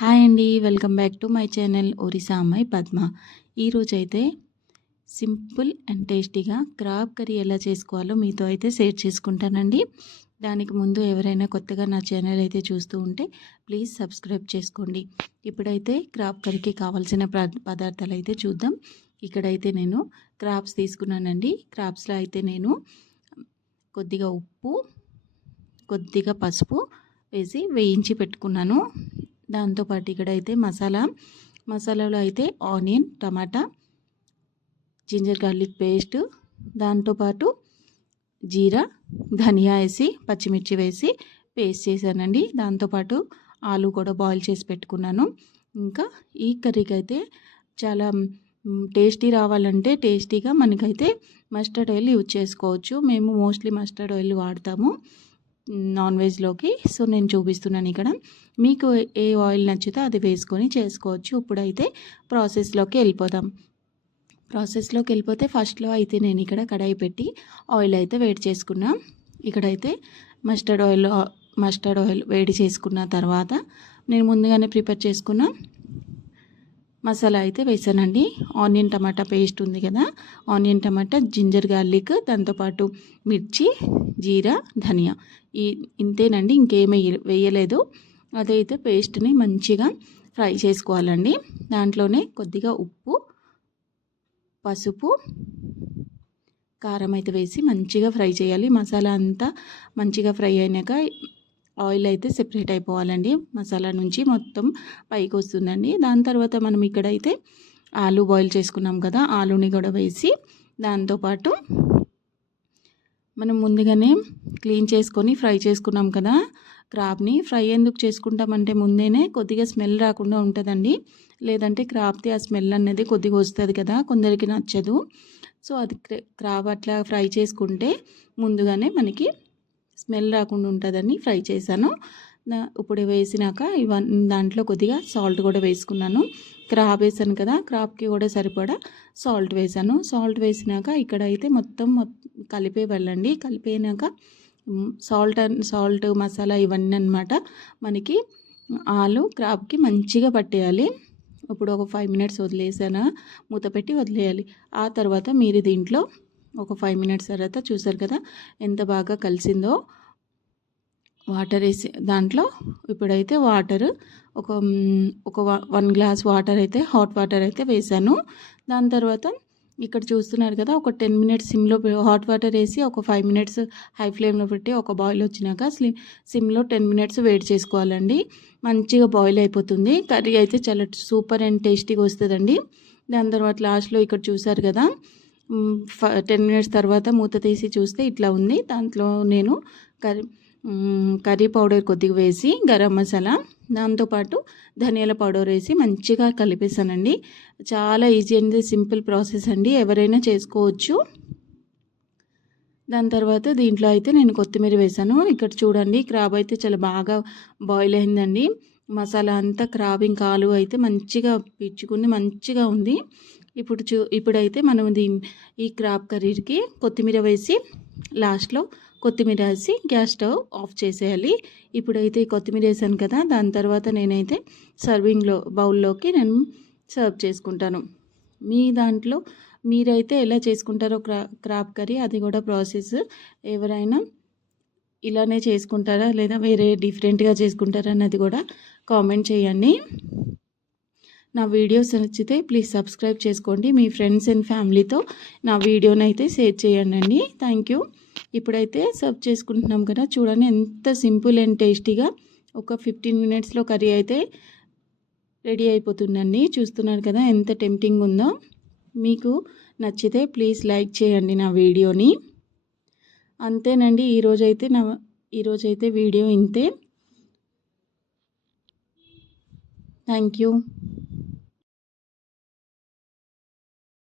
Hi అండి, welcome back to my channel Orissa అమ్మాయి పద్మ. ఈరోజైతే సింపుల్ అండ్ టేస్టీగా క్రాబ్ కర్రీ ఎలా చేసుకోవాలో మీతో అయితే షేర్ చేసుకుంటానండి. దానికి ముందు ఎవరైనా కొత్తగా నా ఛానల్ అయితే చూస్తూ ఉంటే ప్లీజ్ సబ్స్క్రైబ్ చేసుకోండి. ఇప్పుడైతే క్రాబ్ కర్రీకి కావాల్సిన పదార్థాలు అయితే చూద్దాం. ఇక్కడైతే నేను క్రాబ్స్ తీసుకున్నానండి. క్రాబ్స్లో అయితే నేను కొద్దిగా ఉప్పు, కొద్దిగా పసుపు వేసి వేయించి పెట్టుకున్నాను. దాంతోపాటు ఇక్కడైతే మసాలాలో అయితే ఆనియన్, టమాటా, జింజర్ గార్లిక్ పేస్ట్, దాంతోపాటు జీరా, ధనియా వేసి పచ్చిమిర్చి వేసి పేస్ట్ చేశానండి. దాంతోపాటు ఆలు కూడా బాయిల్ చేసి పెట్టుకున్నాను. ఇంకా ఈ కర్రీకి అయితే చాలా టేస్టీ రావాలంటే టేస్టీగా మనకైతే మస్టర్డ్ ఆయిల్ యూజ్ చేసుకోవచ్చు. మేము మోస్ట్లీ మస్టర్డ్ ఆయిల్ వాడతాము నాన్ వెజ్లోకి. సో నేను చూపిస్తున్నాను ఇక్కడ. మీకు ఏ ఆయిల్ నచ్చితే అది వేసుకొని చేసుకోవచ్చు. ఇప్పుడైతే ప్రాసెస్లోకి వెళ్ళిపోతే ఫస్ట్లో అయితే నేను ఇక్కడ కడాయి పెట్టి ఆయిల్ అయితే వేడి చేసుకున్నా. ఇక్కడైతే మస్టర్డ్ ఆయిల్ వేడి చేసుకున్న తర్వాత నేను ముందుగానే ప్రిపేర్ చేసుకున్న మసాలా అయితే వేసానండి. ఆనియన్ టమాటా పేస్ట్ ఉంది కదా, ఆనియన్ టమాటా, జింజర్ గార్లిక్, దాంతోపాటు మిర్చి, జీరా, ధనియా, ఇంతేనండి, ఇంకేమీ వేయలేదు. అదైతే పేస్ట్ని మంచిగా ఫ్రై చేసుకోవాలండి. దాంట్లోనే కొద్దిగా ఉప్పు, పసుపు, కారం అయితే వేసి మంచిగా ఫ్రై చేయాలి. మసాలా అంతా మంచిగా ఫ్రై అయినాక ఆయిల్ అయితే సెపరేట్ అయిపోవాలండి. మసాలా నుంచి మొత్తం పైకి వస్తుందండి. దాని తర్వాత మనం ఇక్కడైతే ఆలు బాయిల్ చేసుకున్నాం కదా, ఆలుని కూడా వేసి దాంతోపాటు మనం ముందుగానే క్లీన్ చేసుకొని ఫ్రై చేసుకున్నాం కదా క్రాబ్ని. ఫ్రై ఎందుకు చేసుకుంటామంటే ముందేనే కొద్దిగా స్మెల్ రాకుండా ఉంటుందండి. లేదంటే క్రాబ్ది ఆ స్మెల్ అనేది కొద్దిగా వస్తుంది కదా, కొందరికి నచ్చదు. సో అది క్రాబ్ అట్లా ఫ్రై చేసుకుంటే ముందుగానే మనకి స్మెల్ రాకుండా ఉంటుందని ఫ్రై చేశాను. ఇప్పుడు వేసినాక దాంట్లో కొద్దిగా సాల్ట్ కూడా వేసుకున్నాను. క్రాబ్ వేసాను కదా, క్రాబ్కి కూడా సరిపడా సాల్ట్ వేసాను. సాల్ట్ వేసినాక ఇక్కడైతే మొత్తం కలిపేవాళ్ళండి. కలిపేనాక సాల్ట్ మసాలా ఇవన్నీ అన్నమాట మనకి ఆలు క్రాబ్కి మంచిగా పట్టేయాలి. ఇప్పుడు ఒక 5 మినిట్స్ వదిలేసాను, మూత పెట్టి వదిలేయాలి. ఆ తర్వాత మీరు దీంట్లో ఒక 5 మినిట్స్ తర్వాత చూసారు కదా ఎంత బాగా కలిసిందో. వాటర్ వేసి దాంట్లో ఇప్పుడైతే వాటర్ ఒక 1 గ్లాస్ వాటర్ అయితే హాట్ వాటర్ అయితే వేసాను. దాని తర్వాత ఇక్కడ చూస్తున్నారు కదా, ఒక 10 మినిట్స్ సిమ్లో హాట్ వాటర్ వేసి ఒక 5 మినిట్స్ హై ఫ్లేమ్లో పెట్టి ఒక బాయిల్ వచ్చినాక సిమ్లో 10 మినిట్స్ వేడి చేసుకోవాలండి. మంచిగా బాయిల్ అయిపోతుంది. కర్రీ అయితే చాలా సూపర్ అండ్ టేస్టీగా వస్తుందండి. దాని తర్వాత లాస్ట్లో ఇక్కడ చూసారు కదా 10 మినిట్స్ తర్వాత మూత తీసి చూస్తే ఇట్లా ఉంది. దాంట్లో నేను కర్రీ పౌడర్ కొద్దిగా వేసి, గరం మసాలా, దాంతోపాటు ధనియాల పౌడర్ వేసి మంచిగా కలిపేసానండి. చాలా ఈజీ అండి, సింపుల్ ప్రాసెస్ అండి, ఎవరైనా చేసుకోవచ్చు. దాని తర్వాత దీంట్లో అయితే నేను కొత్తిమీర వేసాను. ఇక్కడ చూడండి క్రాబ్ అయితే చాలా బాగా బాయిల్ అయిందండి. మసాలా అంతా క్రాబ్ ఇంకా ఆలు అయితే మంచిగా పిచ్చుకుని మంచిగా ఉంది. ఇప్పుడైతే మనం ఈ క్రాబ్ కర్రీకి కొత్తిమీర వేసి లాస్ట్లో కొత్తిమీర వేసి గ్యాస్ స్టవ్ ఆఫ్ చేసేయాలి. ఇప్పుడైతే కొత్తిమీర వేసాను కదా, దాని తర్వాత నేనైతే బౌల్లోకి నేను సర్వ్ చేసుకుంటాను. మీ దాంట్లో మీరైతే ఎలా చేసుకుంటారో క్రాబ్ కర్రీ అది కూడా ప్రాసెస్ ఎవరైనా ఇలానే చేసుకుంటారా లేదా వేరే డిఫరెంట్గా చేసుకుంటారా అన్నది కూడా కామెంట్ చేయండి. నా వీడియోస్ నచ్చితే ప్లీజ్ సబ్స్క్రైబ్ చేసుకోండి. మీ ఫ్రెండ్స్ అండ్ ఫ్యామిలీతో నా వీడియోని అయితే షేర్ చేయండి. Thank you. ఇప్పుడైతే సర్వ్ చేసుకుంటున్నాం కదా, చూడండి ఎంత సింపుల్ అండ్ టేస్టీగా ఒక 15 మినిట్స్లో కర్రీ అయితే రెడీ అయిపోతుందండి. చూస్తున్నారు కదా ఎంత టెంప్టింగ్ ఉందో. మీకు నచ్చితే ప్లీజ్ లైక్ చేయండి నా వీడియోని. అంతేనండి, ఈరోజైతే వీడియో ఇంతే. Thank you.